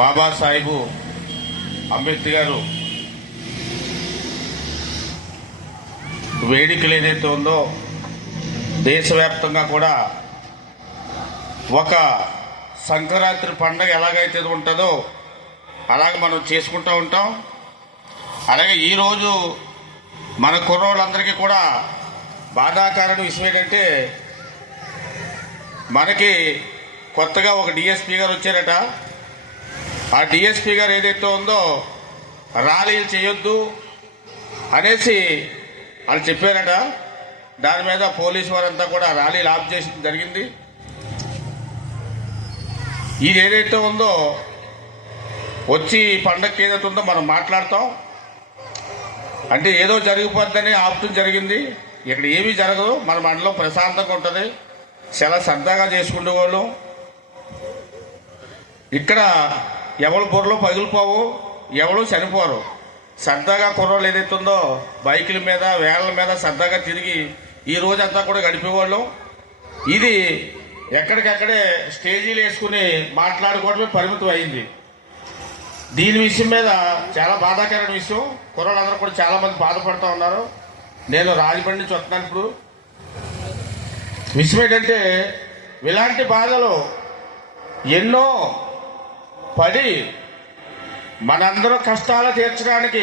బాబాసాహెబ్ అంబేద్కర్ గారు వేడుకలు ఏదైతే ఉందో దేశవ్యాప్తంగా కూడా ఒక సంక్రాంతి పండుగ ఎలాగైతే ఉంటుందో అలాగే మనం చేసుకుంటూ ఉంటాం. అలాగే ఈరోజు మన కుర్రోళ్ళందరికీ కూడా బాధాకరమైన విషయం ఏంటంటే మనకి కొత్తగా ఒక డిఎస్పీ గారు వచ్చారట. ఆ డిఎస్పీ గారు ఏదైతే ఉందో ర్యాలీలు చేయొద్దు అనేసి వాళ్ళు చెప్పారట. దాని మీద పోలీసు వారంతా కూడా ర్యాలీలు ఆఫ్ చేసి జరిగింది. ఇది ఏదైతే ఉందో వచ్చి పండగకి ఏదైతే ఉందో మనం మాట్లాడతాం అంటే ఏదో జరిగిపోద్దని ఆపటం జరిగింది. ఇక్కడ ఏమీ జరగదు. మన మండలం ప్రశాంతంగా ఉంటుంది. చాలా సరదాగా చేసుకునే వాళ్ళు ఇక్కడ ఎవరు బుర్రలో పగిలిపోవు, ఎవరు చనిపోరు. సరదాగా కుర్రోళ్ళు ఏదైతే ఉందో బైకుల మీద వేళ్ల మీద సరదాగా తిరిగి ఈ రోజంతా కూడా గడిపేవాళ్ళం. ఇది ఎక్కడికక్కడే స్టేజీలు వేసుకుని మాట్లాడుకోవడమే పరిమితం అయింది. దీని విషయం మీద చాలా బాధాకరమైన విషయం. కుర్రోళ్ళందరూ కూడా చాలా మంది బాధపడుతూ ఉన్నారు. నేను రాజమండ్రి నుంచి వస్తున్నాను. ఇప్పుడు విషయం ఏంటంటే ఇలాంటి బాధలు ఎన్నో పడి మనందరూ కష్టాలు తీర్చడానికి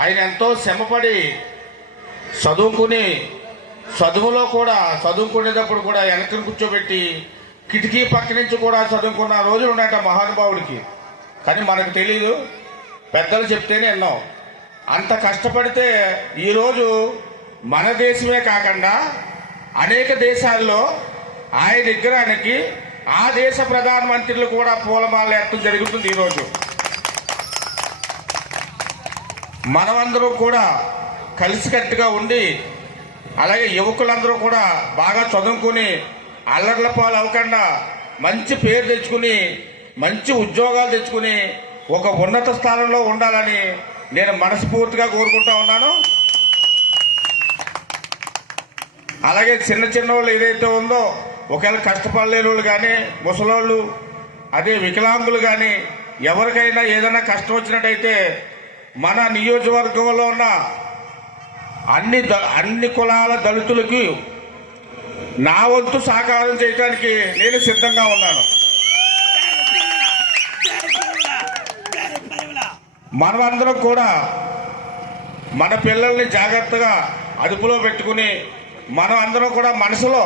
ఆయన ఎంతో శ్రమపడి చదువుకుని చదువులో కూడా చదువుకునేటప్పుడు కూడా వెనకను కూర్చోబెట్టి కిటికీ పక్క నుంచి కూడా చదువుకున్న రోజులు ఉన్నాయట మహానుభావుడికి. కానీ మనకు తెలీదు, పెద్దలు చెప్తేనే విన్నాం. అంత కష్టపడితే ఈరోజు మన దేశమే కాకుండా అనేక దేశాల్లో ఆయన విగ్రహానికి ఆ దేశ ప్రధానమంత్రులు కూడా పూలమాల ఎత్తడం జరుగుతుంది. ఈరోజు మనమందరూ కూడా కలిసికట్టుగా ఉండి అలాగే యువకులందరూ కూడా బాగా చదువుకుని అల్లర్ల పాలు అవ్వకుండా మంచి పేరు తెచ్చుకుని మంచి ఉద్యోగాలు తెచ్చుకుని ఒక ఉన్నత స్థానంలో ఉండాలని నేను మనస్ఫూర్తిగా కోరుకుంటా ఉన్నాను. అలాగే చిన్న చిన్న వాళ్ళు ఏదైతే ఉందో ఒకవేళ కష్టపడలేని వాళ్ళు కానీ ముసలోళ్ళు అదే వికలాంగులు కానీ ఎవరికైనా ఏదైనా కష్టం వచ్చినట్టయితే మన నియోజకవర్గంలో ఉన్న అన్ని కులాల దళితులకి నా వంతు సహకారం చేయడానికి నేను సిద్ధంగా ఉన్నాను. మనమందరం కూడా మన పిల్లల్ని జాగ్రత్తగా అదుపులో పెట్టుకుని మనం అందరం కూడా మనసులో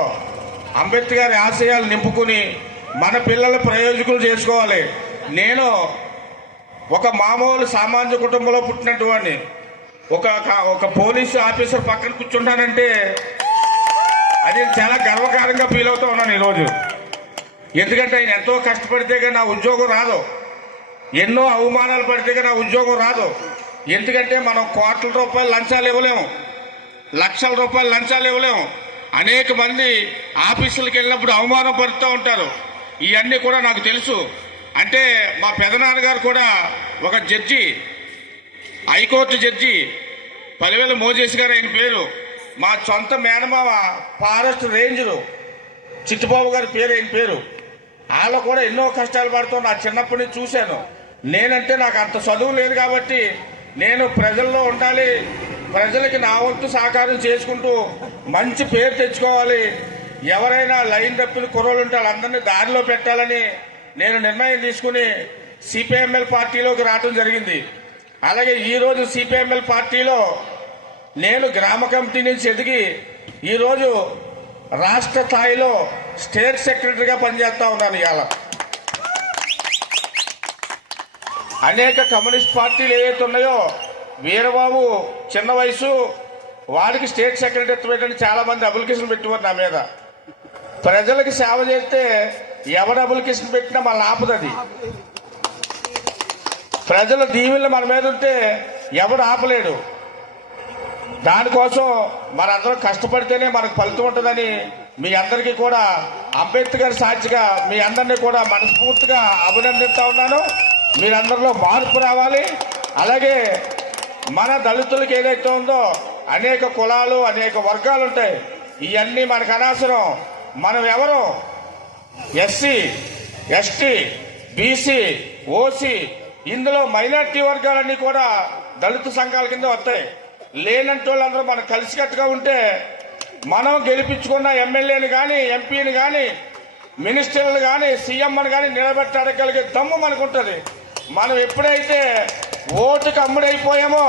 అంబేద్కర్ ఆశయాలు నింపుకుని మన పిల్లల ప్రయోజకులు చేసుకోవాలి. నేను ఒక మామూలు సామాన్య కుటుంబంలో పుట్టినటువంటి ఒక పోలీసు ఆఫీసర్ పక్కన కూర్చుంటానంటే అది చాలా గర్వకారంగా ఫీల్ అవుతూ ఉన్నాను ఈరోజు. ఎందుకంటే ఆయన ఎంతో కష్టపడితే కానీ నా ఉద్యోగం రాదు, ఎన్నో అవమానాలు పడితే కానీ నా ఉద్యోగం రాదు. ఎందుకంటే మనం కోట్ల రూపాయలు లంచాలు ఇవ్వలేము, లక్షల రూపాయలు లంచాలు ఇవ్వలేము. అనేక మంది ఆఫీసులకు వెళ్ళినప్పుడు అవమానం పడుతూ ఉంటారు. ఇవన్నీ కూడా నాకు తెలుసు. అంటే మా పెదనాన్నగారు కూడా ఒక judge, high court judge Palivela Mojesh గారు ఆయన పేరు. మా సొంత మేనమావ ఫారెస్ట్ రేంజరు చిట్టుబాబు గారి పేరు ఆయన పేరు. వాళ్ళు కూడా ఎన్నో కష్టాలు పడుతూ నా చిన్నప్పటి నుంచి చూశాను. నేనంటే నాకు అంత చదువు లేదు కాబట్టి నేను ప్రజల్లో ఉండాలి, ప్రజలకి నా వంతు సహకారం చేసుకుంటూ మంచి పేరు తెచ్చుకోవాలి. ఎవరైనా లైన్ తప్పిన కుర్రోళ్ళు ఉంటే వాళ్ళందరినీ దారిలో పెట్టాలని నేను నిర్ణయం తీసుకుని సిపిఎంఎల్ పార్టీలోకి రావడం జరిగింది. అలాగే ఈరోజు సిపిఎంఎల్ పార్టీలో నేను గ్రామ కమిటీ నుంచి ఎదిగి ఈరోజు రాష్ట్ర స్థాయిలో స్టేట్ సెక్రటరీగా పనిచేస్తా ఉన్నాను. ఇవాళ అనేక కమ్యూనిస్ట్ పార్టీలు ఏవైతే ఉన్నాయో వీరబాబు చిన్న వయసు వాడికి స్టేట్ సెక్రటరీ పెట్టండి చాలా మంది అప్లికేషన్ పెట్టుకున్నారు నా మీద. ప్రజలకు సేవ చేస్తే ఎవరు అప్లికేషన్ పెట్టినా మన ఆపదది. ప్రజల దీవెనలు మన మీద ఉంటే ఎవడు ఆపలేడు. దానికోసం మనందరం కష్టపడితేనే మనకు ఫలితం ఉంటుందని మీ అందరికీ కూడా అంబేద్కర్ సాక్షిగా మీ అందరినీ కూడా మనస్ఫూర్తిగా అభినందిస్తా ఉన్నాను. మీరందరిలో మార్పు రావాలి. అలాగే మన దళితులకు ఏదైతే ఉందో అనేక కులాలు అనేక వర్గాలు ఉంటాయి. ఇవన్నీ మనకు అనవసరం. మనం ఎవరు ఎస్సీ, ఎస్టీ, బీసీ, ఓసీ ఇందులో మైనార్టీ వర్గాలన్నీ కూడా దళిత సంఘాల కింద వస్తాయి. లేనంటి వాళ్ళందరూ మనం కలిసికట్టుగా ఉంటే మనం గెలిపించుకున్న ఎమ్మెల్యేని కానీ ఎంపీని కానీ మినిస్టర్లు కానీ సీఎంని కానీ నిలబెట్టగలిగే దమ్ము మనకు ఉంటుంది. మనం ఎప్పుడైతే ఓటుకు అమ్ముడైపోయామో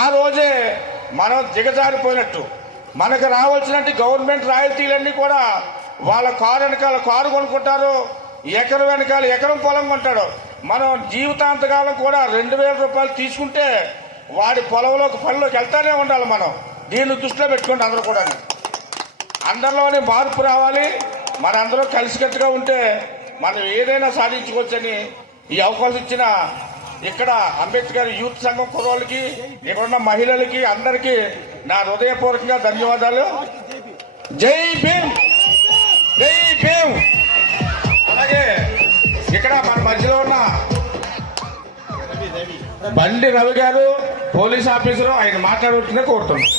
ఆ రోజే మనం దిగజారిపోయినట్టు. మనకు రావాల్సినట్టు గవర్నమెంట్ రాయితీలన్నీ కూడా వాళ్ళ కారు వెనకాల కారు కొనుక్కుంటారు, ఎకరం వెనకాల ఎకరం పొలం కొంటాడు. మనం జీవితాంతకాలం కూడా 2,000 రూపాయలు తీసుకుంటే వాడి పొలంలోకి పనిలోకి వెళ్తానే ఉండాలి. మనం దీన్ని దృష్టిలో పెట్టుకోండి. అందరూ కూడా అందరిలోనే మార్పు రావాలి. మనందరం కలిసికట్టుగా ఉంటే మనం ఏదైనా సాధించుకోవచ్చని ఈ అవకాశం ఇచ్చిన ఇక్కడ అంబేద్కర్ యూత్ సంఘం కుర్రోళ్ళకి, ఇక్కడున్న మహిళలకి అందరికీ నా హృదయపూర్వకంగా ధన్యవాదాలు. జై భీమ్, జై భీమ్. అలాగే ఇక్కడ మన మధ్యలో ఉన్న బండి రవి గారు పోలీస్ ఆఫీసరు, ఆయన మాట్లాడుతుందే కోరుతున్నాం.